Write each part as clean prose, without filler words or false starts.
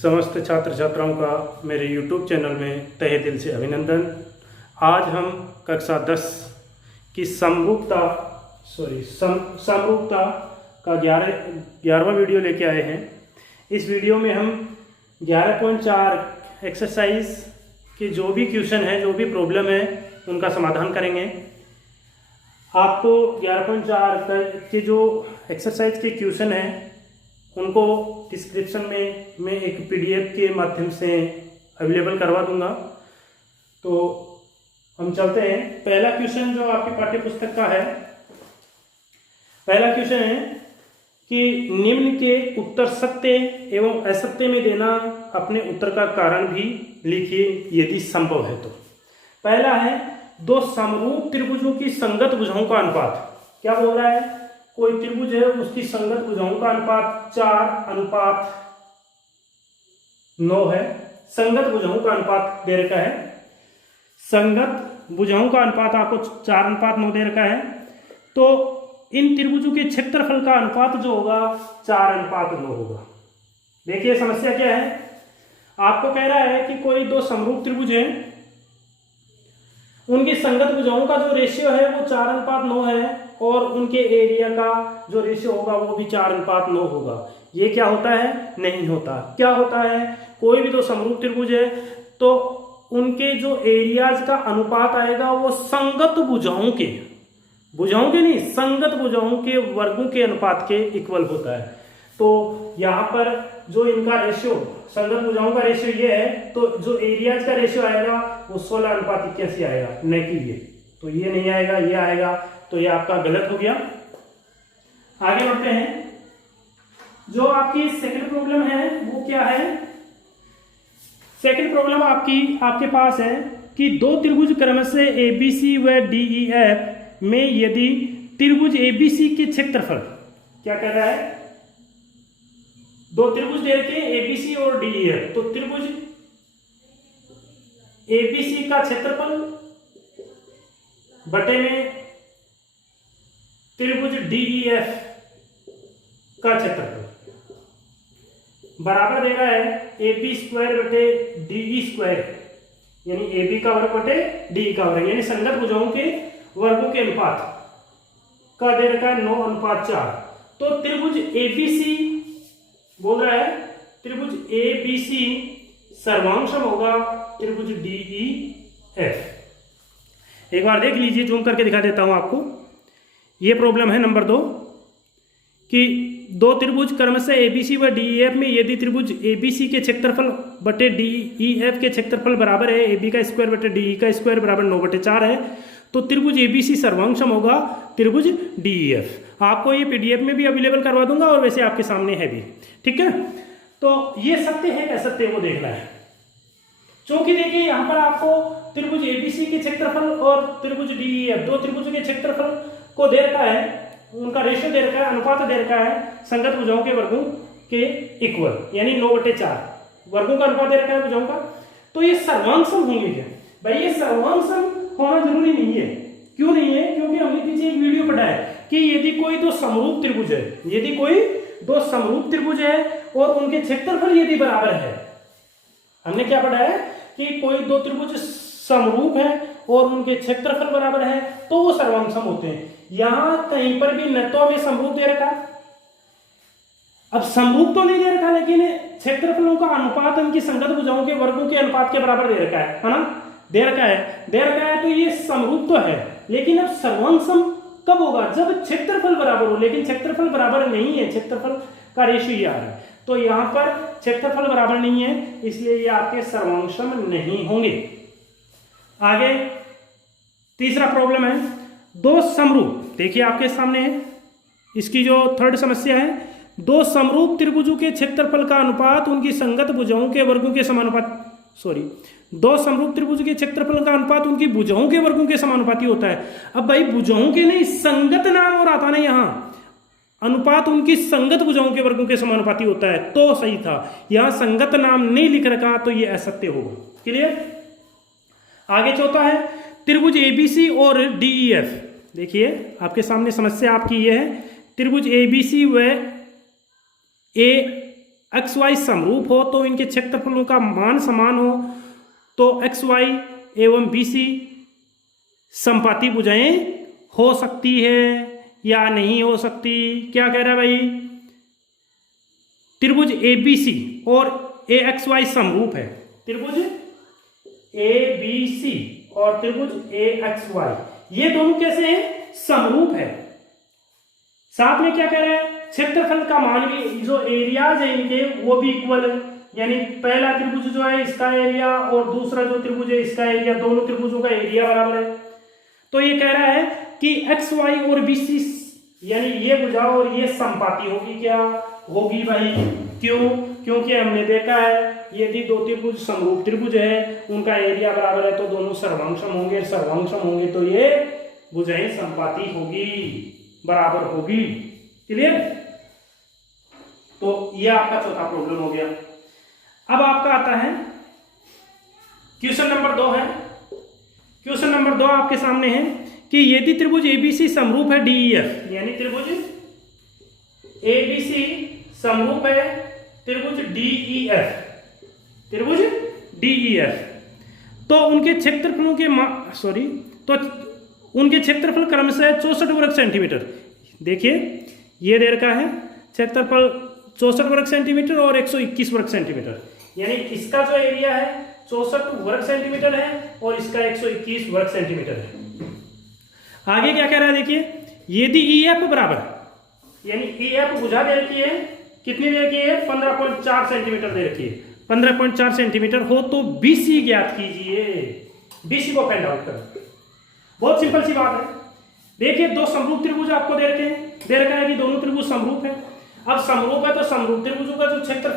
समस्त छात्र छात्राओं का मेरे YouTube चैनल में तहे दिल से अभिनंदन। आज हम कक्षा 10 की समरूपता का 11वां वीडियो लेके आए हैं। इस वीडियो में हम 11.4 एक्सरसाइज के जो भी क्वेश्चन है, जो भी प्रॉब्लम है, उनका समाधान करेंगे। आपको 11.4 के जो एक्सरसाइज के क्वेश्चन हैं उनको डिस्क्रिप्शन में मैं एक PDF के माध्यम से अवेलेबल करवा दूंगा। तो हम चलते हैं। पहला क्वेश्चन जो आपके पाठ्य पुस्तक का है, पहला क्वेश्चन है कि निम्न के उत्तर सत्य एवं असत्य में देना, अपने उत्तर का कारण भी लिखिए यदि संभव है तो। पहला है दो समरूप त्रिभुजों की संगत भुजाओं का अनुपात। क्या बोल रहा है? कोई त्रिभुज है, उसकी संगत भुजाओं का अनुपात 4:9 है। संगत भुजाओं का अनुपात दे रखा है, संगत भुजाओं का अनुपात आपको 4:9 दे रखा है। तो इन त्रिभुजों के क्षेत्रफल का अनुपात जो होगा 4:9 होगा। देखिए समस्या क्या है। आपको कह रहा है कि कोई दो समरूप त्रिभुज है, उनकी संगत भुजाओं का जो रेशियो है वो 4:9 है और उनके एरिया का जो रेशियो होगा वो भी 4:9 होगा। ये क्या होता है? नहीं होता। क्या होता है? कोई भी दो समरूप त्रिभुज है तो उनके जो एरियाज का अनुपात आएगा वो संगत भुजाओं के नहीं, संगत भुजाओं के वर्गों के अनुपात के इक्वल होता है। तो यहाँ पर जो इनका रेशियो, संगत भुजाओं का रेशियो ये है, तो जो एरियाज का रेशियो आएगा वो 16:81 आएगा, नहीं कि ये। तो ये नहीं आएगा, ये आएगा। तो ये आपका गलत हो गया। आगे बढ़ते हैं। जो आपकी सेकंड प्रॉब्लम है वो क्या है? सेकंड प्रॉब्लम आपके पास है कि दो त्रिभुज क्रमशः ABC व DEF में यदि त्रिभुज ABC के क्षेत्रफल, क्या कह रहा है? दो त्रिभुज दे रखे हैं ABC और DEF। तो त्रिभुज ABC का क्षेत्रफल बटे में त्रिभुज DEF का क्षेत्रफल बराबर दे रहा है AB² बटे DE², यानी AB का वर्ग बटे DE का वर्ग, यानी संगत भुजाओं के वर्गों के अनुपात का दे रखा है 9:4। तो त्रिभुज ABC बोल रहा है, त्रिभुज ABC सर्वांशम होगा त्रिभुज DEF। एक बार देख लीजिए, जूम करके दिखा देता हूं आपको। ये प्रॉब्लम है नंबर 2 कि दो त्रिभुज क्रमशः ABC व DEF में यदि त्रिभुज ABC के क्षेत्रफल बटे DEF के क्षेत्रफल बराबर है AB का स्क्वायर बटे DE का स्क्वायर बराबर 9/4 है, तो त्रिभुज ABC सर्वांशम होगा त्रिभुज DEF। आपको ये PDF में भी अवेलेबल करवा दूंगा और वैसे आपके सामने है भी, ठीक है। तो ये सत्य है, असत्य वो देखना है। क्योंकि देखिए यहाँ पर आपको त्रिभुज ABC के क्षेत्रफल और त्रिभुज DEF, दो त्रिभुजों के क्षेत्रफल को दे रखा है, उनका रेशियो दे रखा है, अनुपात दे रखा है संगत भुजाओं के वर्गों के इक्वल, यानी 9/4 वर्गों का अनुपात दे रखा है भुजाओं का। तो ये सर्वांशम होंगे क्या? भाई ये सर्वांशम होना जरूरी नहीं है। क्यों नहीं है? क्योंकि हमने पीछे एक वीडियो पढ़ा है कि यदि कोई दो समरूप त्रिभुज है, यदि कोई दो समरूप त्रिभुज है और उनके क्षेत्रफल यदि बराबर है, हमने क्या पढ़ा है कि कोई दो त्रिभुज समरूप है और उनके क्षेत्रफल बराबर है तो वो सर्वांशम होते हैं। यहां कहीं पर भी न तो हमें समरूप दे रखा, अब समरूप तो नहीं दे रखा, लेकिन क्षेत्रफलों का अनुपात उनकी संगत भुजाओं के वर्गों के अनुपात के बराबर दे रखा है ना? दे रखा है। तो ये समरूप तो है, लेकिन अब सर्वांशम कब होगा? जब क्षेत्रफल बराबर हो। लेकिन क्षेत्रफल बराबर नहीं है, क्षेत्रफल का रेशियो ये आ रहा है, तो यहां पर क्षेत्रफल बराबर नहीं है, इसलिए ये आपके सर्वांशम नहीं होंगे। आगे तीसरा प्रॉब्लम है दो समरूप, देखिए आपके सामने है, इसकी जो थर्ड समस्या है, दो समरूप त्रिभुजों के क्षेत्रफल का अनुपात उनकी संगत भुजाओं के वर्गों के समानुपाती, दो समरूप त्रिभुज के क्षेत्रफल का अनुपात उनकी भुजाओं के वर्गों के समानुपाती होता है। अब भाई भुजाओं के नहीं, संगत नाम और आता नहीं, यहां अनुपात उनकी संगत भुजाओं के वर्गों के समानुपाती होता है, तो सही था। यहां संगत नाम नहीं लिख रखा तो यह असत्य होगा। क्लियर? आगे चौथा है त्रिभुज ABC और DEF। देखिए आपके सामने समस्या आपकी यह है, त्रिभुज ABC व एक्स वाई समरूप हो तो इनके क्षेत्रफलों का मान समान हो तो एक्स वाई एवं बी सी समपाती भुजाएं हो सकती है या नहीं हो सकती। क्या कह रहा है भाई, त्रिभुज ए बी सी और ए एक्स वाई समरूप है, त्रिभुज ए बी सी और त्रिभुज ए एक्स वाई ये दोनों कैसे हैं, समरूप है। साथ में क्या कह रहा है, क्षेत्रफल का मान भी, जो एरियाज है इनके वो भी इक्वल है, यानी पहला त्रिभुज जो है इसका एरिया और दूसरा जो त्रिभुज है इसका एरिया, दोनों त्रिभुजों का एरिया बराबर है। तो ये कह रहा है कि एक्स वाई और बी सी यानी ये भुजा और ये समपाती होगी, क्या होगी भाई, क्यों, क्योंकि हमने देखा है यदि दो त्रिभुज समरूप त्रिभुज है उनका एरिया बराबर है तो दोनों सर्वांगसम होंगे, सर्वांगसम होंगे तो ये भुजाएं समपाती होगी, बराबर होगी। क्लियर। तो ये आपका चौथा प्रॉब्लम हो गया। अब आपका आता है क्वेश्चन नंबर 2 है। क्वेश्चन नंबर 2 आपके सामने है कि यदि त्रिभुज एबीसी समरूप है डीईएफ, यानी त्रिभुज एबीसी समरूप है त्रिभुज डीईएफ, त्रिभुज डीईएफ, तो उनके क्षेत्रफलों के तो उनके क्षेत्रफल क्रमशः 64 वर्ग सेंटीमीटर। देखिए ये दे रखा है क्षेत्रफल 64 वर्ग सेंटीमीटर और 121 वर्ग सेंटीमीटर, यानी इसका जो एरिया है 64 वर्ग सेंटीमीटर है और इसका 121 वर्ग सेंटीमीटर है। आगे क्या कह रहा है देखिए, यदि ईएफ बराबर, यानी ईएफ भुजा दे रखी है, कितनी दे रखी है, 15.4 सेंटीमीटर दे रखी है, 15.4 सेंटीमीटर हो तो बीसी ज्ञात कीजिए। बीसी को फाइंड आउट करो। बहुत सिंपल सी बात है। देखिए दो समरूप त्रिभुज आपको दे रखे हैं, दे रखा है कि दोनों त्रिभुज समरूप है। अब समरूप है तो समरूप त्रिभुजों का जो क्षेत्र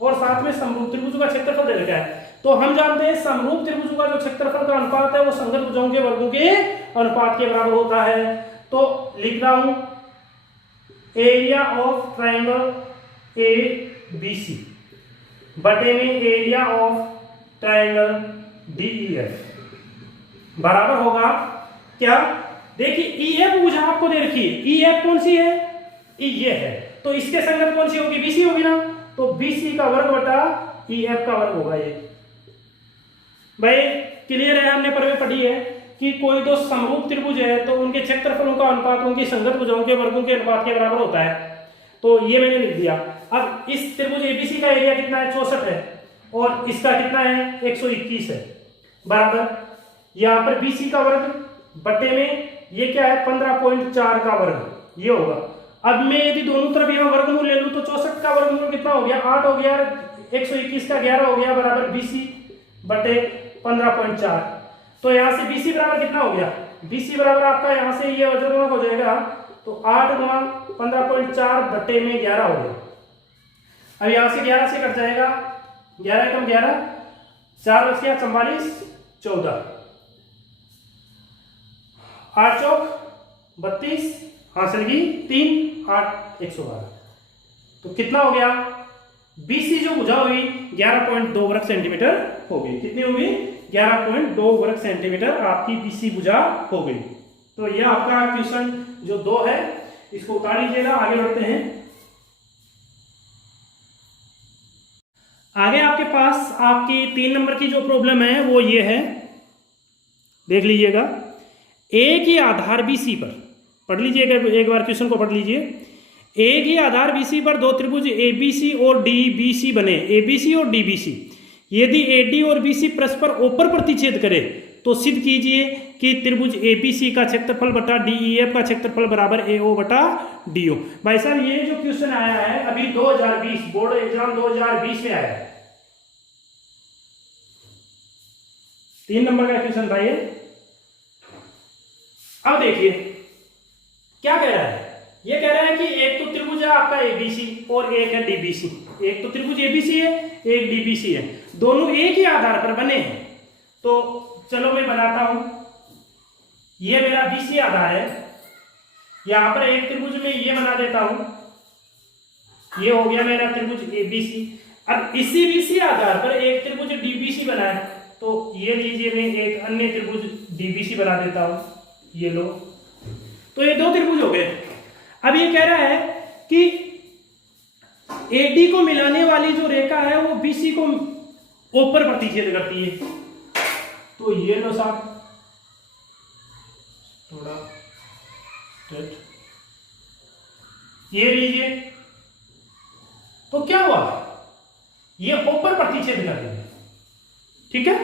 और साथ में समरूप त्रिभुजों का क्षेत्रफल दे रखा है, तो हम जानते हैं समरूप त्रिभुजों का जो क्षेत्रफल का अनुपात है वो संगत भुजाओं के वर्गों के अनुपात के बराबर होता है। तो लिख रहा हूं area of triangle A B C बटे में एरिया ऑफ ट्राइंगल डीईएफ बराबर होगा क्या, देखिए ईएफ भुजा आपको दे रखी है, ईएफ कौन सी है, ये है, तो इसके संगत कौन सी होगी, बीसी होगी ना, तो बीसी का वर्ग बटा ईएफ का वर्ग होगा ये। भाई क्लियर है, हमने पहले पढ़ी है कि कोई दो समरूप त्रिभुज है तो उनके क्षेत्रफलों का अनुपात उनकी संगत भुजाओं के वर्गों के अनुपात के बराबर होता है, तो ये मैंने लिख दिया। अब इस त्रिभुज एबीसी का एरिया कितना है, 64 है और इसका कितना है, 121 है, बराबर यहां पर बीसी का वर्ग बटे में ये क्या है, 15.4 का वर्ग ये होगा। अब मैं यदि दोनों तरफ यहां वर्गमूल ले लूं तो 64 का वर्गमूल कितना हो गया, 8 हो गया, 121 का 11 हो गया, बराबर बीसी बटे 15.4। तो यहां से बीसी बराबर कितना हो गया, बीसी बराबर आपका यहां से ये अजरगुणक हो जाएगा, तो 8 गुणा 15.4 बटे में 11 हो गया। अब यहां से 11 से कट जाएगा, 11 कम 11, 4 बच गया 44, 14, 8 चौक 32, हासिल की 3, 8, 112, तो कितना हो गया, बीसी जो भुजा हुई 11.2 वर्ग सेंटीमीटर हो गई। कितनी हो गई, 11.2 वर्ग सेंटीमीटर आपकी बीसी भुजा हो गई। तो यह आपका क्वेश्चन जो 2 है इसको उतार लीजिएगा। आगे बढ़ते हैं। आगे आपके पास आपकी 3 नंबर की जो प्रॉब्लम है वो ये है, देख लीजिएगा। एक ही आधार बीसी पर, पढ़ लीजिएगा एक बार क्वेश्चन को पढ़ लीजिए। एक ही आधार बीसी पर दो त्रिभुज एबीसी और डीबीसी बने, एबीसी और डीबीसी। यदि एडी और बीसी परस्पर ऊपर प्रतिच्छेद करे तो सिद्ध कीजिए कि त्रिभुज एबीसी का क्षेत्रफल बटा डीईएफ का क्षेत्रफल बराबर एओ बटा डीओ। भाई साहब ये जो क्वेश्चन आया है अभी 2020 बोर्ड एग्जाम 2020 में आया है, 3 नंबर का क्वेश्चन था ये। अब देखिए क्या कह रहा है, ये कह रहा है कि एक तो त्रिभुज है आपका एबीसी और एक है डीबीसी। एक तो त्रिभुज एबीसी है, एक डीबीसी है, दोनों एक ही आधार पर बने हैं। तो चलो मैं बनाता हूं, ये मेरा बीसी आधार है, यहां पर एक त्रिभुज में ये बना देता हूं, ये हो गया मेरा त्रिभुज एबीसी। अब इसी बीसी आधार पर एक त्रिभुज डीबीसी बना है, तो ये लीजिए मैं एक अन्य त्रिभुज डीबीसी बना देता हूं, ये लो, तो ये 2 त्रिभुज हो गए। अब ये कह रहा है कि एडी को मिलाने वाली जो रेखा है वो बीसी को ऊपर प्रतिच्छेद करती है। तो ये लो साहब, थोड़ा ये लीजिए, तो क्या हुआ, ये ऊपर प्रतिच्छेद कर रही है। ठीक है,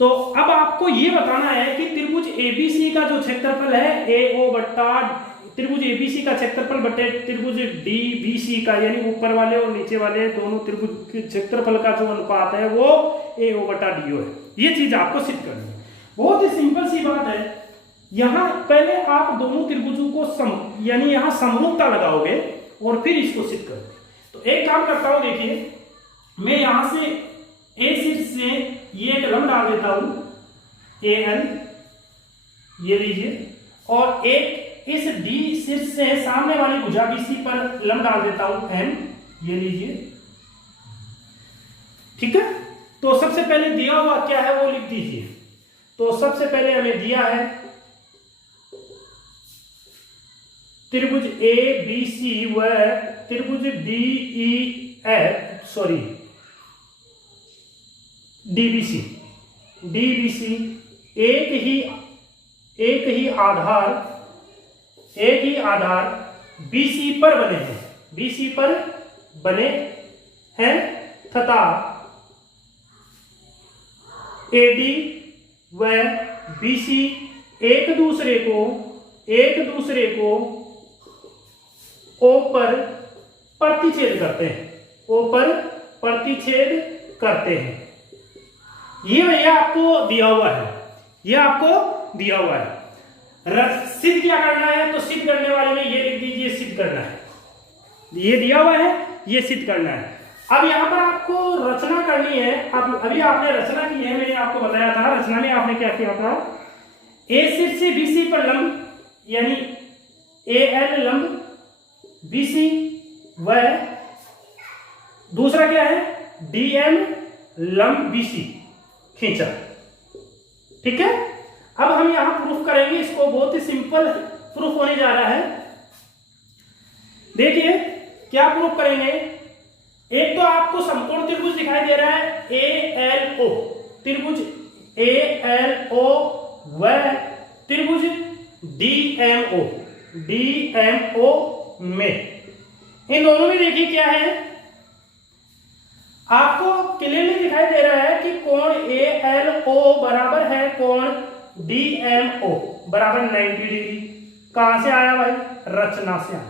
तो अब आपको ये बताना है कि त्रिभुज एबीसी का जो क्षेत्रफल है एओ बट्टा त्रिभुज एबीसी का क्षेत्रफल बटे त्रिभुज डीबीसी का, यानी ऊपर वाले और नीचे वाले दोनों त्रिभुज के क्षेत्रफल का जो अनुपात है वो एओ बट्टा डीओ है। ये चीज आपको सिद्ध करनी है। बहुत ही सिंपल सी बात है। यहां पहले आप दोनों त्रिभुजों को यानी यहां समरूपता लगाओगे और फिर इसको सिद्ध करोगे। तो एक काम करता हूं, देखिए मैं यहां से ए शीर्ष से ये एक लंब डाल देता हूं ए एन, ये लीजिए, और एक इस डी शीर्ष से सामने वाली भुजा बीसी पर लंब डाल देता हूं एन, ये लीजिए। ठीक है, तो सबसे पहले दिया हुआ क्या है वो लिख दीजिए। तो सबसे पहले हमें दिया है त्रिभुज ए बी सी व त्रिभुज डी ई एफ डीबीसी एक ही आधार बीसी पर बने हैं तथा एडी व बीसी एक दूसरे को ओ पर प्रतिच्छेद करते हैं। ये भैया आपको दिया हुआ है, सिद्ध क्या करना है, तो सिद्ध करने वाले में ये लिख दीजिए, सिद्ध करना है। ये दिया हुआ है, ये सिद्ध करना है। अब यहां पर आपको रचना करनी है। अब अभी आपने रचना की है, मैंने आपको बताया था। रचना में आपने क्या किया था, ए शीर्ष से बीसी पर लंब यानी ए एल लंब बीसी व दूसरा क्या है डीएम लंब बीसी खींचा। ठीक है, अब हम यहां प्रूफ करेंगे इसको। बहुत ही सिंपल प्रूफ होने जा रहा है। देखिए क्या प्रूफ करेंगे। एक तो आपको समकोण त्रिभुज दिखाई दे रहा है ए एल ओ, त्रिभुज ए एल ओ व त्रिभुज डीएमओ में, इन दोनों में देखिए क्या है, आपको क्लियरली दिखाई दे रहा है कि कोण ए एल ओ बराबर है कोण डीएमओ बराबर 90 डिग्री। कहां से आया भाई, रचना से आया।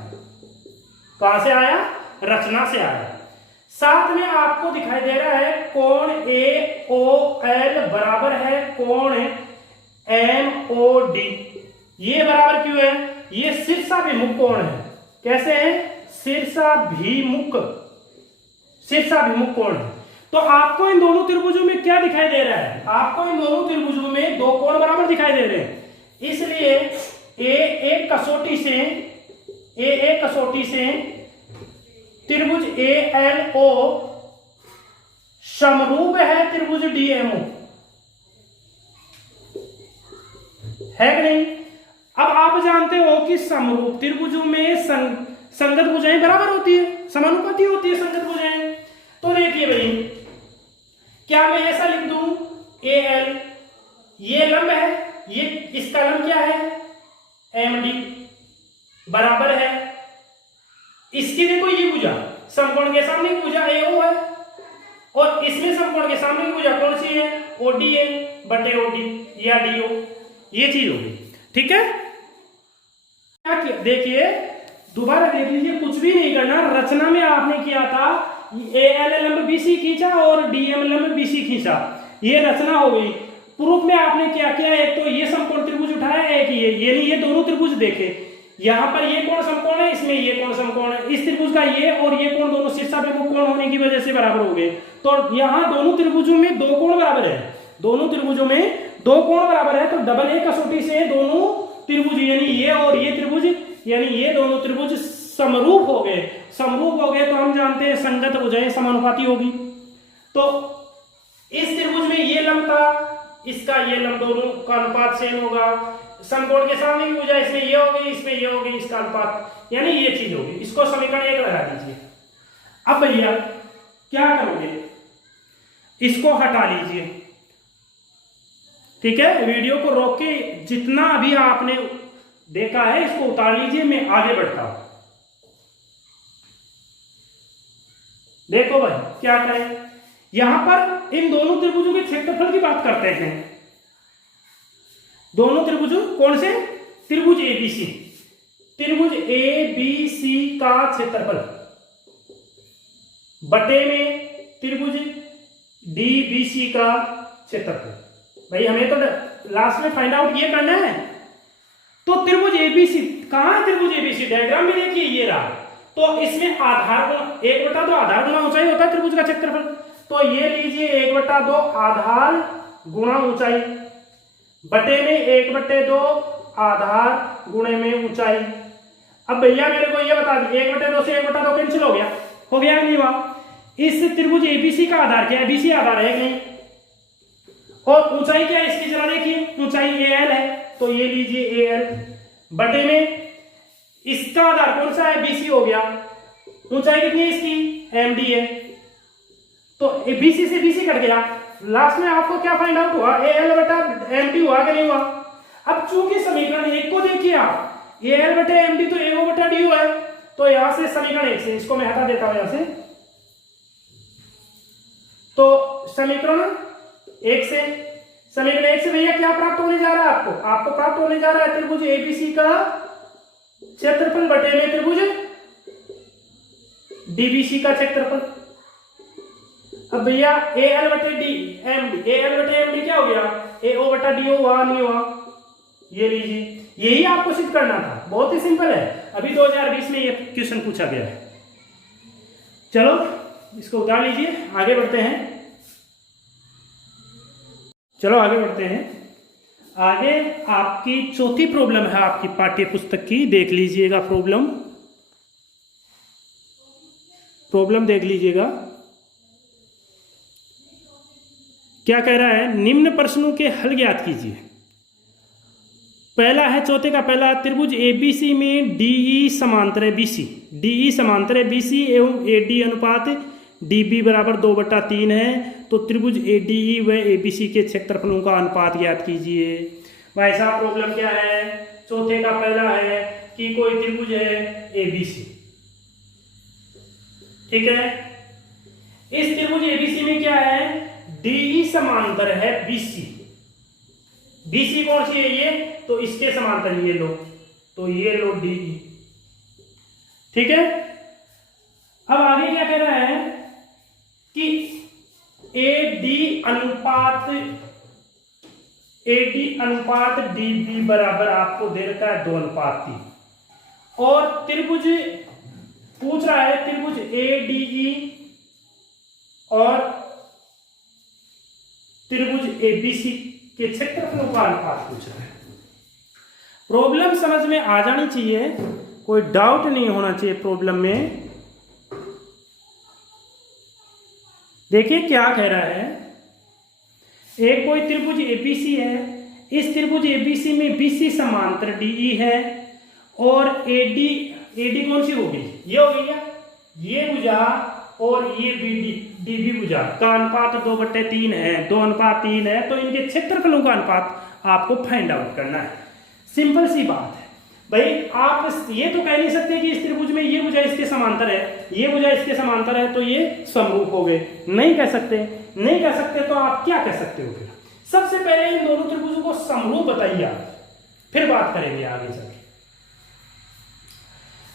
कहां से आया, रचना से आया। साथ में आपको दिखाई दे रहा है कोण ए ओ एल बराबर है कोण एम ओ डी। ये बराबर क्यों है, ये शीर्षाभिमुख कोण है। कैसे है, शीर्षाभिमुख कोण है। तो आपको इन दोनों त्रिभुजों में क्या दिखाई दे रहा है, आपको इन दोनों त्रिभुजों में दो कोण बराबर दिखाई दे रहे हैं। इसलिए एक कसौटी से त्रिभुज ए एल ओ समरूप है त्रिभुज डीएमओ, है कि नहीं। अब आप जानते हो कि समरूप त्रिभुजों में संगत भुजाएं बराबर होती है, समानुपाती होती है संगत भुजाएं। तो देखिए भाई, क्या मैं ऐसा लिख दूं ए एल, ये लंब है, ये इसका लंब क्या है एम डी बराबर है, इसकी देखो ये भुजा समकोण के सामने की भुजा एओ है, और इसमें समकोण के सामने की भुजा कौन सी है, ओडी है बटे ओडी या डीओ। ये चीज होगी। ठीक है, क्या देखिए दोबारा देख लीजिए, कुछ भी नहीं करना। रचना में आपने किया था ए एल लंब बीसी खींचा और डीएम लंब बीसी खींचा, ये रचना हो गई। प्रूफ में आपने क्या किया, एक तो ये समकोण त्रिभुज उठाया, एक ये दोनों त्रिभुज देखे। यहां पर ये कोण समकोण है, इसमें ये कोण समकोण है, इस त्रिभुज का ये और ये कोण दोनों शीर्षाभिमुख कोण होने की वजह से बराबर हो गए। तो यहां दोनों त्रिभुजों में दो कोण बराबर है, दोनों त्रिभुजों में दो कोण बराबर है। तो डबल ए कसौटी से दोनों त्रिभुज यानी ये और ये त्रिभुज यानी ये दोनों त्रिभुज समरूप हो गए। समरूप हो गए तो हम जानते हैं संगत भुजाएं समानुपाती होगी। तो इस त्रिभुज में ये लंब था, इसका ये लंब दोनों का अनुपात सेम होगा, समकोण के सामने की भुजा इसमें ये होगी, इसमें ये होगी, इसका अनुपात यानी ये चीज होगी। इसको समीकरण 1 लगा दीजिए। अब भैया क्या करोगे, इसको हटा लीजिए, ठीक है। वीडियो को रोक के जितना अभी आपने देखा है इसको उतार लीजिए, मैं आगे बढ़ता हूं। देखो भाई क्या करें, यहां पर इन दोनों त्रिभुजों के क्षेत्रफल की बात करते हैं। दोनों त्रिभुजों कौन से, त्रिभुज एबीसी, त्रिभुज एबीसी का क्षेत्रफल बटे में त्रिभुज डीबीसी का क्षेत्रफल। भाई हमें तो लास्ट में फाइंड आउट ये करना है। तो त्रिभुज एबीसी कहां है, त्रिभुज एबीसी डायग्राम में देखिए ये रहा। तो इसमें आधार गुणा 1/2 आधार गुणा ऊंचाई होता है त्रिभुज का क्षेत्रफल। तो ये लीजिए 1/2 आधार गुणा ऊंचाई बटे में 1/2 आधार गुणे में ऊंचाई। अब भैया मेरे को ये बता दीजिए 1/2 से 1/2 कैंसिल हो गया कि नहीं हुआ। इस त्रिभुज एबीसी का आधार क्या है, बीसी आधार है कि नहीं, और ऊंचाई क्या है इसकी जरा देखिए, ऊंचाई एल है। तो ये लीजिए एल बटे में इसका आधार कौन सा है, बीसी हो गया। ऊंचाई कितनी है इसकी, एमडी है। तो बीसी से बीसी कट गया, लास्ट में आपको क्या फाइंड आउट हुआ, एल बटा एमडी हुआ कि नहीं हुआ। अब चूंकि समीकरण 1 को देखिए आप, एल बटे एमडी तो ए बटा डी है। तो यहां से समीकरण 1 से इसको मैं हटा देता हूं यहां से। तो समीकरण 1 से, समीकरण 1 से भैया क्या प्राप्त होने जा रहा है आपको, आपको प्राप्त होने जा रहा है त्रिभुज एबीसी का क्षेत्रफल बटे में त्रिभुज डीबीसी का क्षेत्रफल। अब भैया ए एल बटे डी एमडी, ए एल बटे एमडी क्या हो गया, ए ओ बटा डी हुआ नहीं हुआ। ये लीजिए, यही आपको सिद्ध करना था, बहुत ही सिंपल है। अभी 2020 में ये क्वेश्चन पूछा गया है। चलो इसको उतार लीजिए, आगे बढ़ते हैं। चलो आगे बढ़ते हैं। आगे आपकी चौथी प्रॉब्लम है आपकी पाठ्य पुस्तक की, देख लीजिएगा प्रॉब्लम देख लीजिएगा। क्या कह रहा है, निम्न प्रश्नों के हल ज्ञात कीजिए। पहला है, चौथे का पहला, त्रिभुज एबीसी में डीई समांतर है बीसी, डीई समांतर है बीसी एवं एडी अनुपात डीबी बराबर 2/3 है। तो त्रिभुज एडीई व एबीसी के क्षेत्रफलों का अनुपात ज्ञात कीजिए। भाई साहब प्रॉब्लम क्या है, चौथे का पहला है कि कोई त्रिभुज है एबीसी, ठीक है। इस त्रिभुज एबीसी में क्या है, डीई समांतर है बीसी, बीसी कौन सी है ये, तो इसके समांतर ये लो, तो ये लो डीई, ठीक है। अब आगे क्या कह रहा है कि एडी अनुपात डीबी बराबर आपको दे रखा है 2:3। और त्रिभुज पूछ रहा है, त्रिभुज एडीई और त्रिभुज एबीसी के क्षेत्रफलों का अनुपात पूछ रहा है। प्रॉब्लम समझ में आ जानी चाहिए, कोई डाउट नहीं होना चाहिए प्रॉब्लम में। देखिए क्या कह रहा है, एक कोई त्रिभुज एबीसी है, इस त्रिभुज एबीसी में बीसी समांतर डीई है और एडी कौन सी होगी, ये होगी क्या, ये भुजा और ये डीबी भुजा का अनुपात 2/3 है, 2:3 है। तो इनके क्षेत्रफलों का अनुपात आपको फाइंड आउट करना है। सिंपल सी बात है भाई। आप ये तो कह नहीं सकते कि इस त्रिभुज में ये भुजा इसके समांतर है, ये भुजा इसके समांतर है तो ये समरूप हो गए, नहीं कह सकते। नहीं कह सकते तो आप क्या कह सकते हो फिर, सबसे पहले इन दोनों त्रिभुजों को समरूप बताइए आप, फिर बात करेंगे आगे चल के।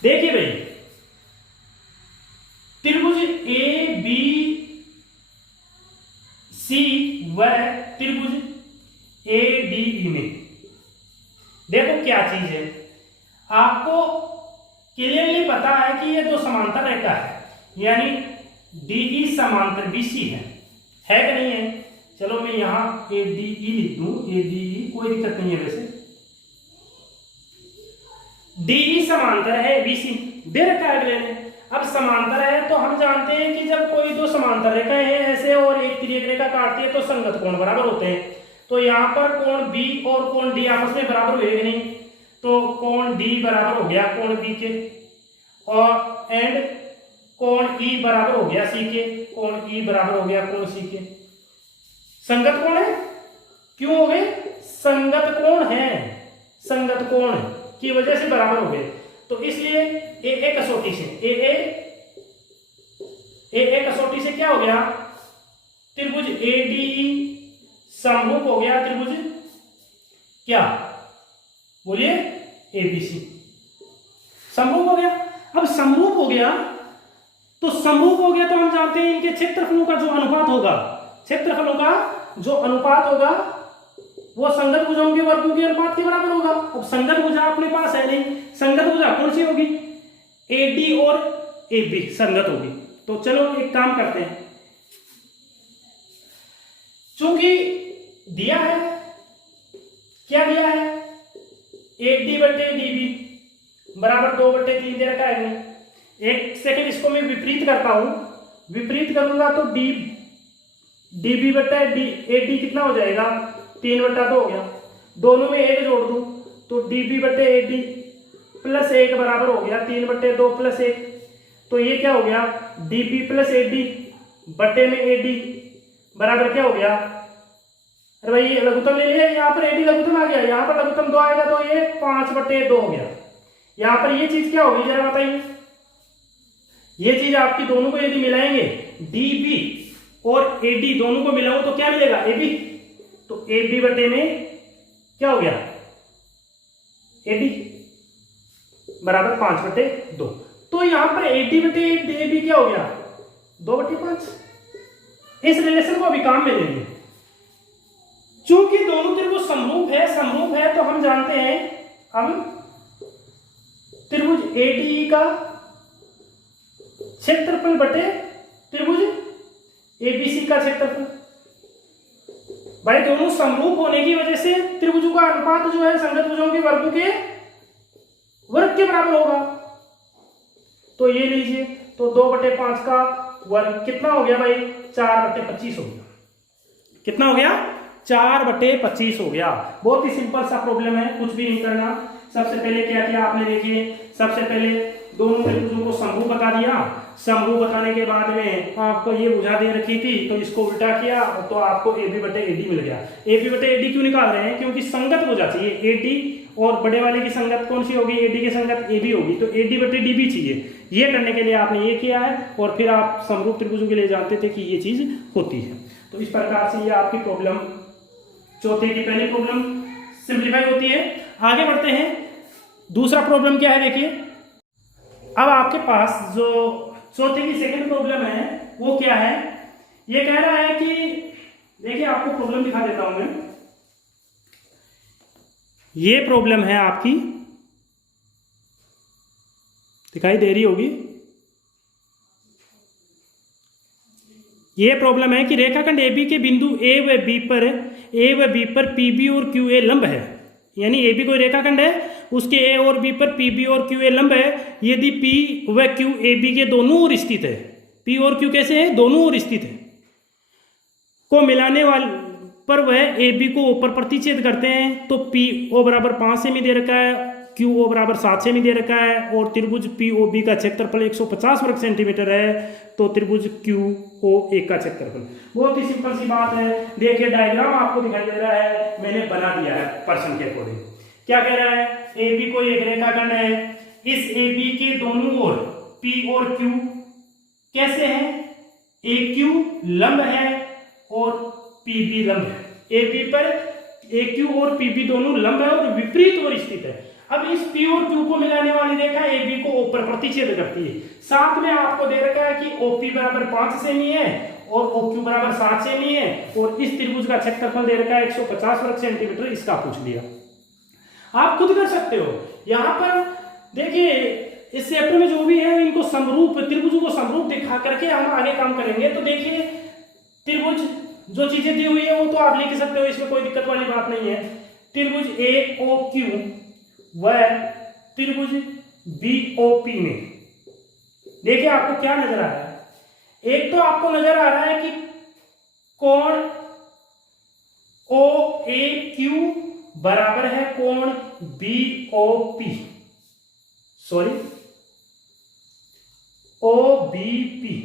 देखिए भाई, त्रिभुज ए बी सी व त्रिभुज ए डी ई में देखो क्या चीज है, आपको क्लियरली पता है कि ये दो समांतर रेखा है, यानी डीई समांतर बीसी है कि नहीं है। चलो मैं यहां ए डी ई लिख दूं, ए डी ई कोई दिक्कत नहीं है वैसे। डीई समांतर है बीसी, दे रखा है अगले ने। अब समांतर है तो हम जानते हैं कि जब कोई दो समांतर रेखाएं हैं ऐसे और एक तिर्यक रेखा काटती है तो संगत कोण बराबर होते हैं। तो यहाँ पर कोण बी और कोण डी आपस में बराबर हुए कि नहीं, तो कोण डी बराबर हो गया कोण बी के, और एंड कोण ई बराबर हो गया सी के, कोण ई बराबर हो गया कोण सी के। संगत कोण है, क्यों हो गए, संगत कोण है, संगत कोण की वजह से बराबर हो गए। तो इसलिए ए कसौटी से ए कसौटी से क्या हो गया, त्रिभुज एडीई समरूप हो गया त्रिभुज क्या, बोलिए एबीसी, समरूप हो गया। अब समरूप हो गया तो समरूप हो गया तो हम जानते हैं इनके क्षेत्रफलों का जो अनुपात होगा, क्षेत्रफलों का जो अनुपात होगा वो संगत भुजाओं के वर्गों के अनुपात के बराबर होगा। अब संगत भुजा अपने पास है नहीं, संगत भुजा कौन सी होगी, एडी और एबी संगत होगी। तो चलो एक काम करते हैं, चूंकि दिया है, क्या दिया है, एडी बटे डीबी बराबर 2/3 दे रखा है। एक सेकंड इसको मैं विपरीत करता हूं, विपरीत करूंगा तो डीबी बटे डी एडी कितना हो जाएगा, 3/2 हो गया। दोनों में 1 जोड़ दूं तो डीबी बटे एडी प्लस 1 बराबर हो गया 3/2 प्लस 1। तो ये क्या हो गया, डीबी प्लस एडी बटे में एडी बराबर क्या हो गया, अरे भाई ये लघुत्तम ले लिया, यहाँ पर एडी लघुत्तम आ गया, यहाँ पर लघुत्तम 2 आएगा तो ये 5/2 हो गया। यहाँ पर ये चीज क्या होगी जरा बताइए, ये चीज आपकी दोनों को यदि मिलाएंगे डीबी और एडी दोनों को मिलाऊं तो क्या मिलेगा, एबी। तो एबी बटे में क्या हो गया, एडी बराबर 5/2। तो यहां पर एडी बटे एबी क्या हो गया, 2/5। इस रिलेशन को अभी काम में लेंगे, चूंकि दोनों त्रिभुज समरूप है तो हम जानते हैं हम त्रिभुज एडीई का क्षेत्रफल बटे त्रिभुज एबीसी का क्षेत्रफल। भाई दोनों समरूप होने की वजह से त्रिभुजों का अनुपात जो है संगत भुजाओं के वर्गों के वर्ग के बराबर होगा। तो ये लीजिए, तो 2/5 का वर्ग कितना हो गया भाई, 4/25 हो गया। कितना हो गया, 4/25 हो गया। बहुत ही सिंपल सा प्रॉब्लम है, कुछ भी नहीं करना। सबसे पहले क्या किया आपने, देखिए सबसे पहले दोनों त्रिभुजों को समरूप बता दिया, समरूप बताने के बाद में आपको ये भुजा दे रखी थी तो इसको उल्टा किया तो आपको एबी बटे एडी मिल गया। एबी बटे एडी क्यों निकाल रहे हैं, क्योंकि संगत भुजा चाहिए, एडी और बड़े वाले की संगत कौन सी होगी, एडी की संगत एबी होगी, तो एडी बटे डीबी चाहिए। ये करने के लिए आपने ये किया है और फिर आप समरूप त्रिभुजों के लिए जानते थे कि ये चीज होती है। तो इस प्रकार से ये आपकी प्रॉब्लम, चौथे की पहली प्रॉब्लम सिंप्लीफाई होती है। आगे बढ़ते हैं, दूसरा प्रॉब्लम क्या है, देखिए अब आपके पास जो चौथे की सेकंड प्रॉब्लम है वो क्या है, ये कह रहा है कि देखिए आपको प्रॉब्लम दिखा देता हूं मैं। ये प्रॉब्लम है आपकी, दिखाई दे रही होगी, ये प्रॉब्लम है कि रेखाखंड AB के बिंदु ए व बी पर PB और QA लंब है। यानी AB कोई रेखाखंड है, उसके A और B पर PB और QA लंब है। यदि P व Q AB के दोनों ओर स्थित है, P और Q कैसे है, दोनों ओर स्थित है, को मिलाने वाले पर वह AB को ऊपर प्रतिच्छेद करते हैं तो PO बराबर 5 सेमी दे रखा है, QO बराबर 7 सेमी दे रखा है और त्रिभुज POB का क्षेत्रफल 150 वर्ग सेंटीमीटर है, तो त्रिभुज QOA का क्षेत्रफल। बहुत ही सिंपल सी बात है, देखिए डायग्राम आपको दिखाई दे रहा है, मैंने बना दिया है पर्सन के अकॉर्डिंग। क्या कह रहा है, AB को एक रेखाखंड है, इस AB के दोनों ओर P और Q कैसे हैं, AQ लंब है और PB लंब है। AB पर AQ और PB दोनों लंब है और विपरीत ओर स्थित है। अब इस P और Q को मिलाने वाली रेखा AB को ऊपर प्रतिच्छेद करती है। साथ में आपको दे रखा है कि OP बराबर 5 सेमी है और OQ बराबर 7 सेमी है और इस त्रिभुज का क्षेत्रफल दे रखा है 150 वर्ग सेंटीमीटर, इसका पूछ लिया। आप खुद कर सकते हो। यहां पर देखिए इस चैप्टर में जो भी है इनको समरूप त्रिभुजों को समरूप दिखा करके हम आगे काम करेंगे। तो देखिए त्रिभुज जो चीजें दी हुई है वो तो आप लिख सकते हो, इसमें कोई दिक्कत वाली बात नहीं है। त्रिभुज AOQ व त्रिभुज BOP में देखिए आपको क्या नजर आ रहा है, एक तो आपको नजर आ रहा है कि कोण ओ ए क्यू बराबर है कोण B O P, sorry O B P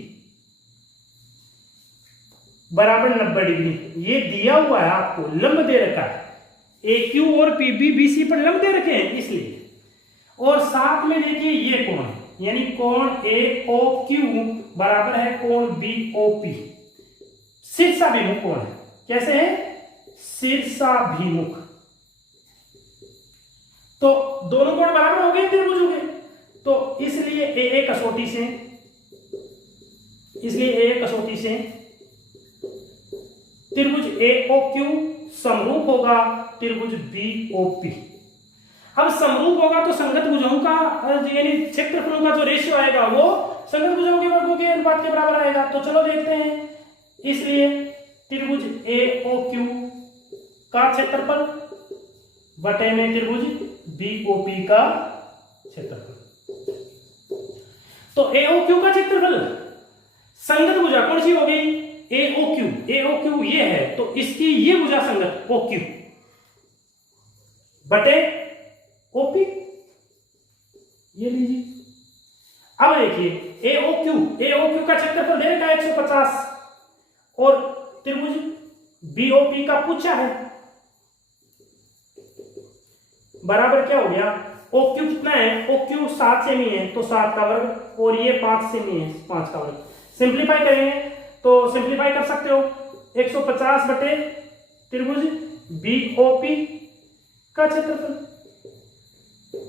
बराबर 90 डिग्री। ये दिया हुआ है आपको, लंब दे रखा है, ए क्यू और पी बी बी सी पर लंब दे रखे हैं इसलिए। और साथ में देखिए ये कोण, यानी कोण ए ओ क्यू बराबर है कोण बी ओ पी, शीर्षाभिमुख कोण है। कैसे है? शीर्षाभिमुख। तो दोनों कोण बराबर हो गए त्रिभुजों के, तो इसलिए ए कसौटी से, इसलिए ए कसौटी से त्रिभुज ए ओ क्यू समरूप होगा त्रिभुज बी ओ पी। अब समरूप होगा तो संगत भुजाओं का यानी क्षेत्रफलों का जो रेशियो आएगा वो संगत भुजाओं के वर्गों के अनुपात के बराबर आएगा। तो चलो देखते हैं। इसलिए त्रिभुज ए ओ क्यू का क्षेत्रफल बटे में त्रिभुज बी ओ पी का क्षेत्रफल। तो ए ओ क्यू का क्षेत्रफल संगत भुजा कौन सी हो गई? ए ओ क्यू। ए ओ क्यू ये है तो इसकी ये भुजा संगत ओ क्यू बटे ओपी, ये लीजिए। अब देखिए ए ओ क्यू का क्षेत्रफल दे रखा है 150 और त्रिभुज बीओपी का पूछा है, बराबर क्या हो गया? ओ क्यू कितना है? ओ क्यू 7 सेमी है तो 7 का वर्ग और ये 5 सेमी है 5 का वर्ग। सिंप्लीफाई करेंगे तो सिंप्लीफाई कर सकते हो। 150 बटे त्रिभुज बीओपी का क्षेत्रफल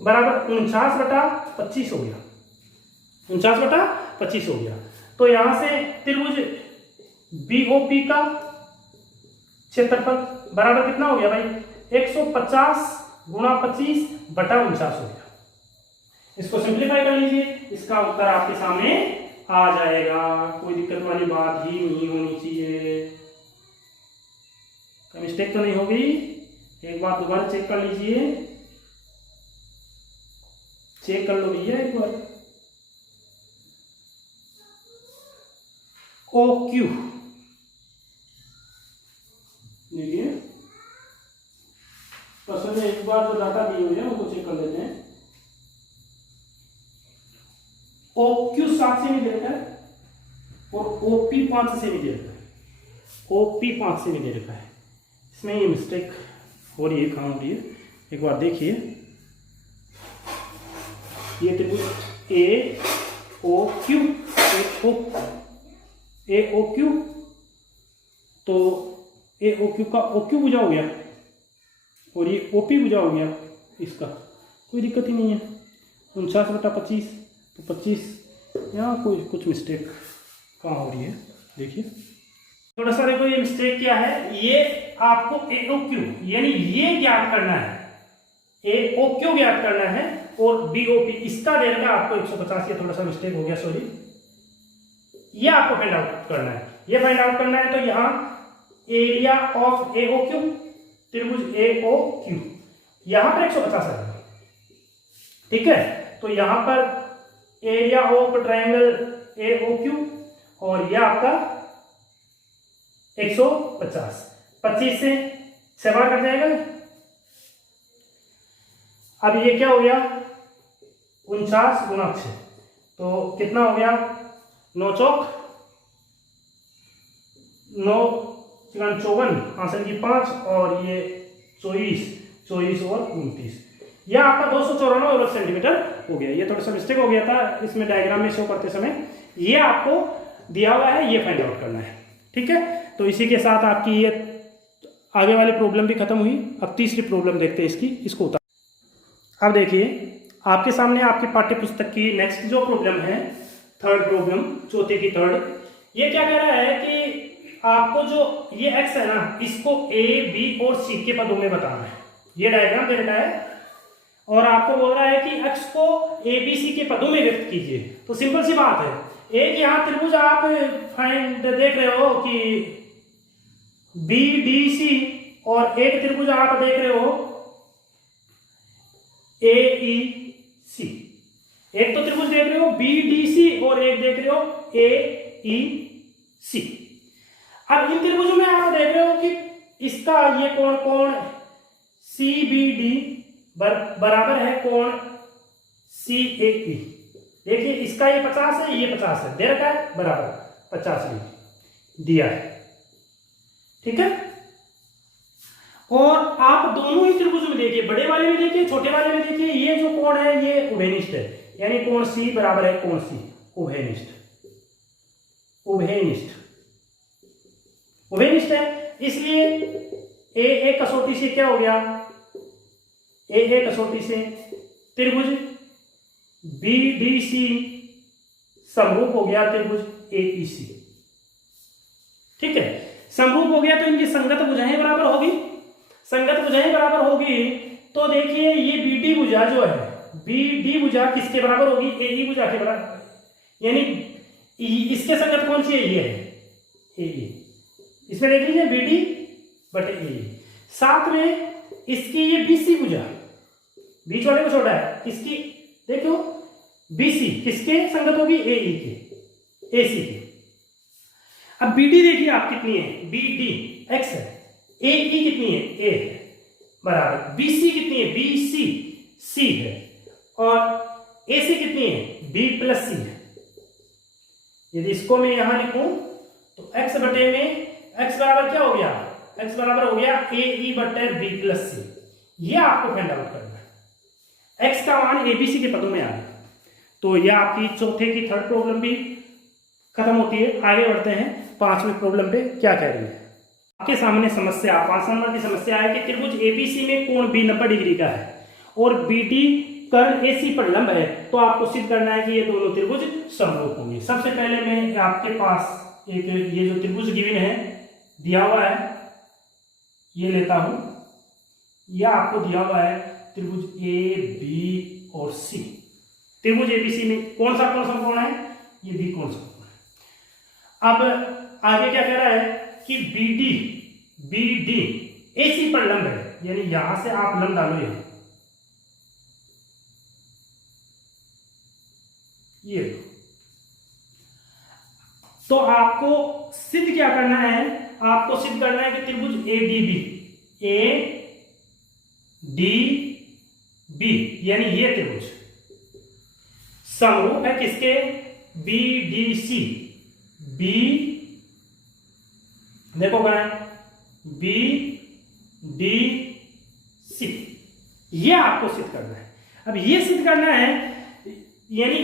बराबर 49 बटा 25 हो गया। 49 बटा 25 हो गया। तो यहां से त्रिभुज बीओपी का क्षेत्रफल बराबर कितना हो गया भाई? 150 गुणा 25 बटा 49 हो गया। इसको सिंप्लीफाई कर लीजिए, इसका उत्तर आपके सामने आ जाएगा। कोई दिक्कत वाली बात ही नहीं होनी चाहिए। कोई मिस्टेक तो नहीं होगी? एक बार दोबारा चेक कर लीजिए, चेक कर लो भैया एक बार। ओ क्यू देखिए, प्रश्न में एक बार जो डाटा दिए हुए हैं उनको चेक कर लेते हैं। ओ क्यू 7 सेमी दे रखा है और ओपी 5 सेमी दे रखा है। ओपी 5 सेमी दे रखा है, इसमें ये मिस्टेक हो रही है। कहाँ हो रही है एक बार देखिए। ये त्रिभुज A O Q, A O Q, तो ए ओ क्यू का ओ क्यू भुजा हो गया और ये ओपी भुजा हो गया। इसका कोई दिक्कत ही नहीं है। 49 बटा 25 तो 25, यहाँ कोई कुछ मिस्टेक कहाँ हो रही है देखिए। थोड़ा सा देखो ये मिस्टेक क्या है। ये आपको ए ओ क्यू यानी ये ज्ञात करना है, ए ओ क्यू ज्ञात करना है और बी ओ पी इसका दे रखा आपको 150। ये थोड़ा सा मिस्टेक हो गया, सॉरी। ये आपको फाइंड आउट करना है, ये फाइंड आउट करना है। तो यहाँ area of A O Q त्रिभुज ए ओ क्यू यहां पर 150 है, ठीक है। तो यहां पर area of triangle A O Q और यह आपका 150, 25 से 6 बार कट जाएगा। अब ये क्या हो गया? 49 गुना 6 तो कितना हो गया? 9 चौक 9 54, आंसर की 5 और ये 24 और 29, यह आपका 294 सेंटीमीटर हो गया। ये थोड़ा सा मिस्टेक हो गया था इसमें डायग्राम में शो करते समय। ये आपको दिया हुआ है, ये फाइंड आउट करना है, ठीक है। तो इसी के साथ आपकी ये आगे वाली प्रॉब्लम भी खत्म हुई। अब तीसरी प्रॉब्लम देखते हैं इसको उतार। अब देखिए आपके सामने आपकी पाठ्य पुस्तक की नेक्स्ट जो प्रॉब्लम है, थर्ड प्रॉब्लम, चौथे की थर्ड, ये क्या कह रहा है कि आपको जो ये x है ना, इसको a, b और c के पदों में बताना है। ये डायग्राम दे रखा है और आपको बोल रहा है कि x को a, b, c के पदों में व्यक्त कीजिए। तो सिंपल सी बात है, एक यहाँ त्रिभुज आप फाइंड देख रहे हो कि बी डी सी, और एक त्रिभुज आप देख रहे हो ए ई सी। एक तो त्रिभुज देख रहे हो बी डी सी और एक देख रहे हो ए ई सी। अब इन त्रिभुजों में आप देख रहे हो कि इसका ये कोण CBD बराबर है कोण CAE। देखिए इसका ये 50 है, ये 50 है, दे रखा है बराबर 50 डिग्री दिया है। ठीक है, और आप दोनों ही त्रिभुज में देखिए, बड़े वाले में देखिए, छोटे वाले में देखिए, ये जो कोण है ये उभयनिष्ठ है, यानी कोण C बराबर है कोण C, उभयनिष्ठ है। इसलिए ए कसौटी से क्या हो गया, ए कसौटी से त्रिभुज BDC समरूप हो गया त्रिभुज AEC। ठीक है, समरूप हो गया तो इनकी संगत भुजाएं बराबर होगी। संगत भुजाएं बराबर होगी तो देखिए ये BD भुजा जो है, BD भुजा किसके बराबर होगी, AE भुजा के बराबर, यानी इसके संगत कौन सी है, ये है AE। इसमें देख लीजिए BD बटे AE। साथ में इसकी ये BC भुजा, बीच वाले को छोड़ा है, इसकी देखो BC किसके संगत होगी, AE के, AC के। अब BD देखिए आप कितनी है, BD X है, AE कितनी है, A है, बराबर BC कितनी है, BC C है, और AC कितनी है, B प्लस C है। यदि इसको मैं यहां लिखूं तो x बटे में x बराबर क्या हो गया, x बराबर हो गया AE बटे B प्लस C। ये आपको फाइंड आउट करना है, x का मान ABC के पदों में आ गया। तो यह आपकी चौथे की थर्ड प्रॉब्लम भी खत्म होती है। आगे बढ़ते हैं पांचवें प्रॉब्लम पे, क्या कह रही है आपके सामने समस्या। 5 नंबर की समस्या है कि त्रिभुज ABC में कोण B 90 डिग्री का है और BD कर्ण AC पर लंब है, तो आपको सिद्ध करना है कि ये दोनों त्रिभुज समरूप होंगे। सबसे पहले मैं आपके पास एक ये जो त्रिभुज गिवन है दिया हुआ है ये लेता हूं। यह आपको दिया हुआ है त्रिभुज AB और C। त्रिभुज ABC में कौन सा कोण है, ये B कौन सा कोण है। अब आगे क्या कह रहा है कि BD AC पर लंब है, यानी यहां से आप लंब डालो, ये तो आपको सिद्ध क्या करना है, आपको सिद्ध करना है कि त्रिभुज ADB यानी ये त्रिभुज समरूप है किसके, BDC। B देखो क्या है, BDC, ये आपको सिद्ध करना है। अब ये सिद्ध करना है यानी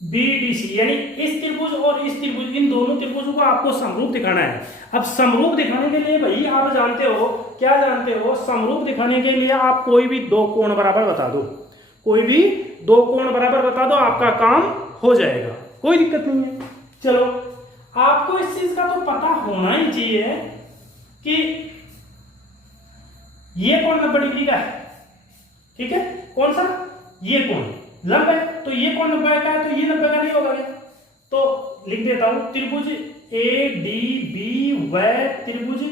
BDC यानी इस त्रिभुज और इस त्रिभुज, इन दोनों त्रिभुजों को आपको समरूप दिखाना है। अब समरूप दिखाने के लिए भाई आप जानते हो, क्या जानते हो, समरूप दिखाने के लिए आप कोई भी दो कोण बराबर बता दो, कोई भी दो कोण बराबर बता दो, आपका काम हो जाएगा, कोई दिक्कत नहीं है। चलो, आपको इस चीज का तो पता होना ही चाहिए कि ये कोण 90 डिग्री का है। ठीक है, कौन सा, ये कोण लंब है, तो ये कोण 90 का है, तो ये 90 का नहीं होगा क्या। तो लिख देता हूं त्रिभुज ADB व त्रिभुज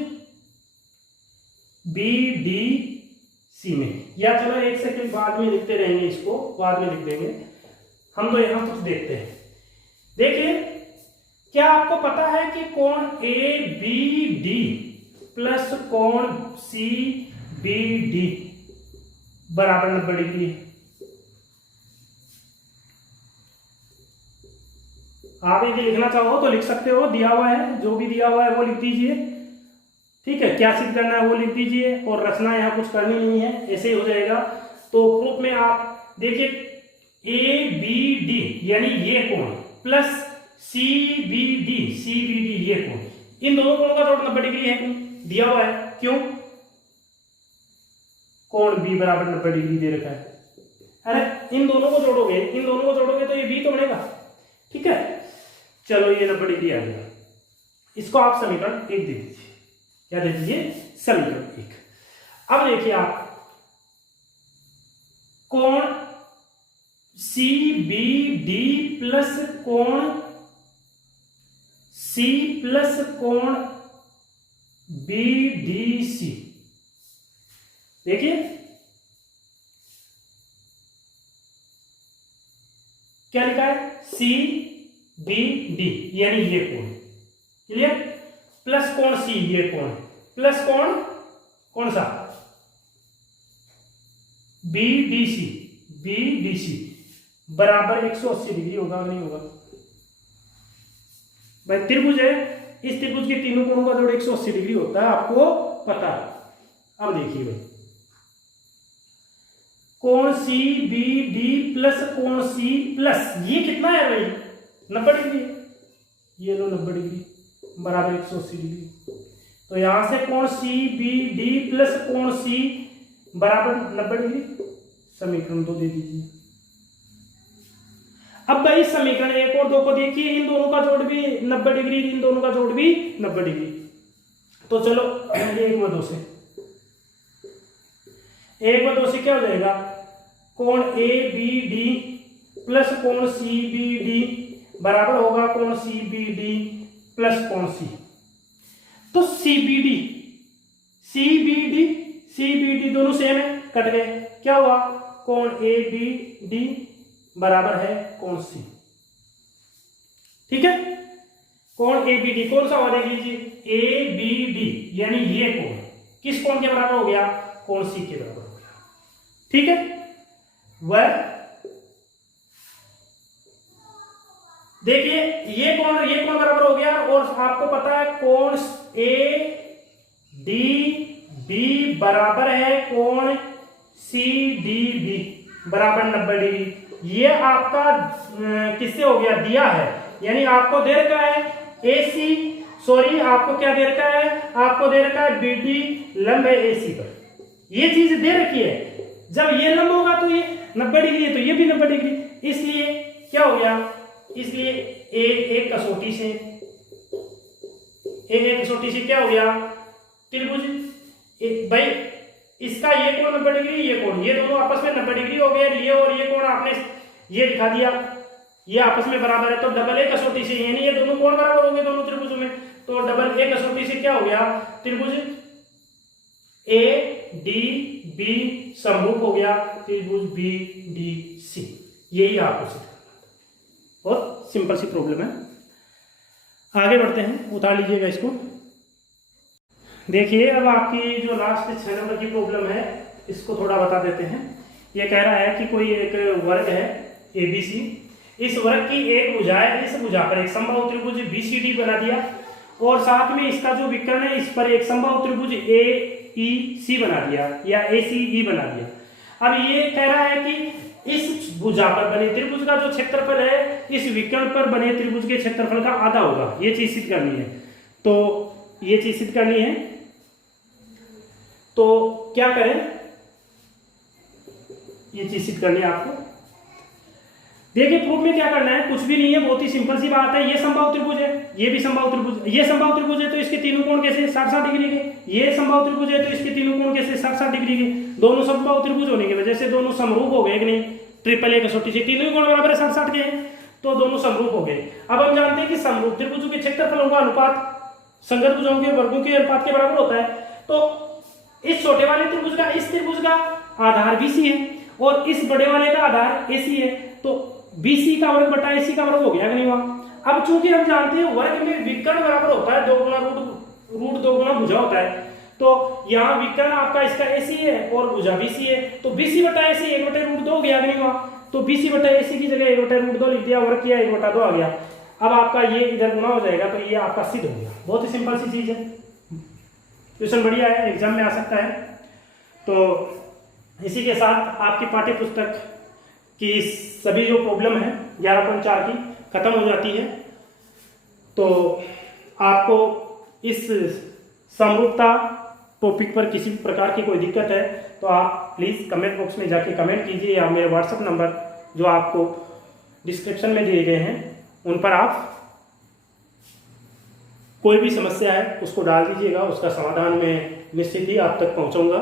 BDC में, या चलो एक सेकंड बाद में लिखते रहेंगे, इसको बाद में लिख देंगे, हम तो यहां कुछ देखते हैं। देखिए, क्या आपको पता है कि कोण ABD प्लस कोण CBD बराबर 90 डिग्री है। आप यदि लिखना चाहो तो लिख सकते हो, दिया हुआ है, जो भी दिया हुआ है वो लिख दीजिए। ठीक है, क्या सिद्ध करना है वो लिख दीजिए, और रचना यहाँ कुछ करनी नहीं है, ऐसे ही हो जाएगा। तो प्रूफ में आप देखिए ABD यानी ये कोण प्लस CBD ये कोण, इन दोनों कोणों का जोड़ 90 डिग्री है, दिया हुआ है। क्यों, कोण B बराबर 90 डिग्री दे रखा है। अरे इन दोनों को जोड़ोगे तो ये B तो बनेगा। ठीक है, चलो ये 90 डिग्री आ गया। इसको आप समीकरण 1 दे दीजिए। क्या दे दीजिए, समीकरण 1। अब देखिए आप कोण CBD प्लस कोण C प्लस कोण BDC, देखिए क्या लिखा है, CBD यानी ये कोण, क्लियर, प्लस कोण C ये कोण, प्लस कोण कौन सा BDC, BDC बराबर 180 डिग्री होगा नहीं होगा भाई? त्रिभुज है, इस त्रिभुज के तीनों कोणों का जोड़ 180 डिग्री होता है, आपको पता है। अब देखिए भाई, कोण CBD प्लस कोण C प्लस ये कितना है भाई? 90 डिग्री। ये लो 90 डिग्री बराबर 180 डिग्री। तो यहां से कोण CBD प्लस कोण C बराबर 90 डिग्री। समीकरण तो दे दीजिए। अब भाई समीकरण 1 और 2 को देखिए, इन दोनों का जोड़ भी 90 डिग्री, इन दोनों का जोड़ भी 90 डिग्री। तो चलो 1 व 2 से, 1 व 2 से क्या हो जाएगा? कोण ABD प्लस कोण CBD बराबर होगा कोण CBD प्लस कोण C। तो CBD दोनों सेम है, कट गए। क्या हुआ? कोण ABD बराबर है कोण C। ठीक है, कोण ABD कौन सा होगा? देख लीजिए, ABD यानी ये कोण किस कोण के बराबर हो गया? कोण C के बराबर हो गया। ठीक है, वह देखिए ये कोण बराबर हो गया। और आपको पता है कोण ADB बराबर है कोण CDB बराबर 90 डिग्री। ये आपका किससे हो गया? दिया है, यानी आपको दे रखा है AC, सॉरी आपको क्या दे रखा है? आपको दे रखा है BD लंब है AC पर, ये चीज दे रखी है। जब ये लंब होगा तो ये 90 डिग्री है, तो ये भी 90 डिग्री। इसलिए क्या हो गया? इसलिए एक कसौटी से क्या हो गया? त्रिभुज भाई इसका ये कोण 90 डिग्री, ये कोण, ये दोनों आपस में 90 डिग्री हो गए। ये और ये कोण आपने ये दिखा दिया, ये आपस में बराबर है। तो डबल ए कसौटी से, यानी ये दोनों कोण बराबर हो गए दोनों त्रिभुजों में। तो डबल ए कसौटी से क्या हो गया? त्रिभुज ADB समरूप हो गया त्रिभुज BDC। यही आपको सीखना, बहुत सिंपल सी प्रॉब्लम है। आगे बढ़ते हैं, उतार लीजिएगा इसको। देखिए अब आपकी जो लास्ट 6 नंबर की प्रॉब्लम है, इसको थोड़ा बता देते हैं। ये कह रहा है कि कोई एक वर्ग है ABC, इस वर्ग की एक भुजा है, इस भुजा पर एक समबाहु त्रिभुज BCD बना दिया, और साथ में इसका जो विकर्ण है इस पर एक समबाहु त्रिभुज AEC बना दिया या ACE बना दिया। अब ये कह रहा है कि इस भुजा पर बने त्रिभुज का जो क्षेत्रफल है इस विकर्ण पर बने त्रिभुज के क्षेत्रफल का आधा होगा। ये चीज सिद्ध करनी है। तो ये चीज सिद्ध करनी है, तो क्या करें? ये चीज सिद्ध करनी है आपको। देखिए प्रूफ में क्या करना है, कुछ भी नहीं है, बहुत ही सिंपल सी बात है। ये समबाहु त्रिभुज है, ये भी समबाहु त्रिभुज, ये समबाहु त्रिभुज है तो इसके तीनों कोण कैसे 60-60 डिग्री के। ये समबाहु त्रिभुज है तो इसके तीनों कोण कैसे 60-60 डिग्री के। दोनों समबाहु त्रिभुज होने की वजह से दोनों समरूप हो गए कि नहीं? ट्रिपल ए कसौटी से तीनों कोण बराबर है 60-60 के हैं, तो दोनों समरूप हो गए। अब हम जानते हैं कि समरूप त्रिभुजों के क्षेत्रफलों का अनुपात संगत भुजाओं के वर्गों के अनुपात के बराबर होता है। तो इस छोटे वाले त्रिभुज का, इस त्रिभुज का आधार BC है और इस बड़े वाले का आधार AC है, तो BC का वर्ग बटा AC का वर्ग हो गया कि नहीं हुआ? अब चूंकि हम जानते हैं वर्ग में विकर्ण बराबर होता है 2 गुना रूट 2 गुना भुजा होता है, तो यहाँ विकर्ण आपका इसका AC है और भुजा BC है, तो BC बटा AC 1/√2 हो गया कि नहीं हुआ? तो BC बटा AC की जगह 1/√2 लिख दिया, वर्ग किया 1/2 आ गया। अब आपका ये इधर गुना हो जाएगा, तो ये आपका सिद्ध हो गया। बहुत ही सिंपल सी चीज है, क्वेश्चन बढ़िया है, एग्जाम में आ सकता है। तो इसी के साथ आपकी पाठ्य पुस्तक की सभी जो प्रॉब्लम है 11.4 की खत्म हो जाती है। तो आपको इस समरूपता टॉपिक पर किसी प्रकार की कोई दिक्कत है तो आप प्लीज़ कमेंट बॉक्स में जाके कमेंट कीजिए, या मेरे व्हाट्सएप नंबर जो आपको डिस्क्रिप्शन में दिए गए हैं उन पर आप कोई भी समस्या है उसको डाल दीजिएगा, उसका समाधान मैं निश्चित ही आप तक पहुंचाऊंगा।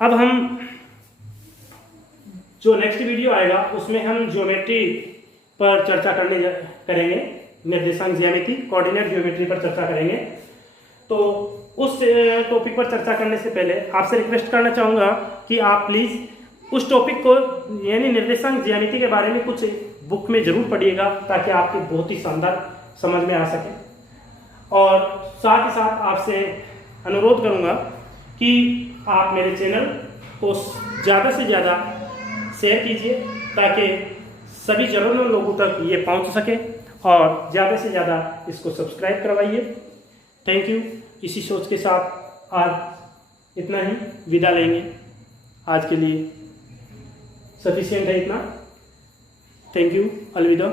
अब हम जो नेक्स्ट वीडियो आएगा उसमें हम ज्योमेट्री पर चर्चा करेंगे, निर्देशांक ज्यामिति, कोऑर्डिनेट ज्योमेट्री पर चर्चा करेंगे। तो उस टॉपिक पर चर्चा करने से पहले आपसे रिक्वेस्ट करना चाहूँगा कि आप प्लीज़ उस टॉपिक को यानी निर्देशांक ज्यामिति के बारे में कुछ बुक में जरूर पढ़िएगा, ताकि आपकी बहुत ही शानदार समझ में आ सके। और साथ ही साथ आपसे अनुरोध करूँगा कि आप मेरे चैनल को ज़्यादा से ज़्यादा शेयर कीजिए ताकि सभी ज़रूरतमंद लोगों तक ये पहुंच सके, और ज़्यादा से ज़्यादा इसको सब्सक्राइब करवाइए। Thank you. इसी सोच के साथ आज इतना ही विदा लेंगे। आज के लिए सफिशिएंट है इतना। Thank you. अलविदा।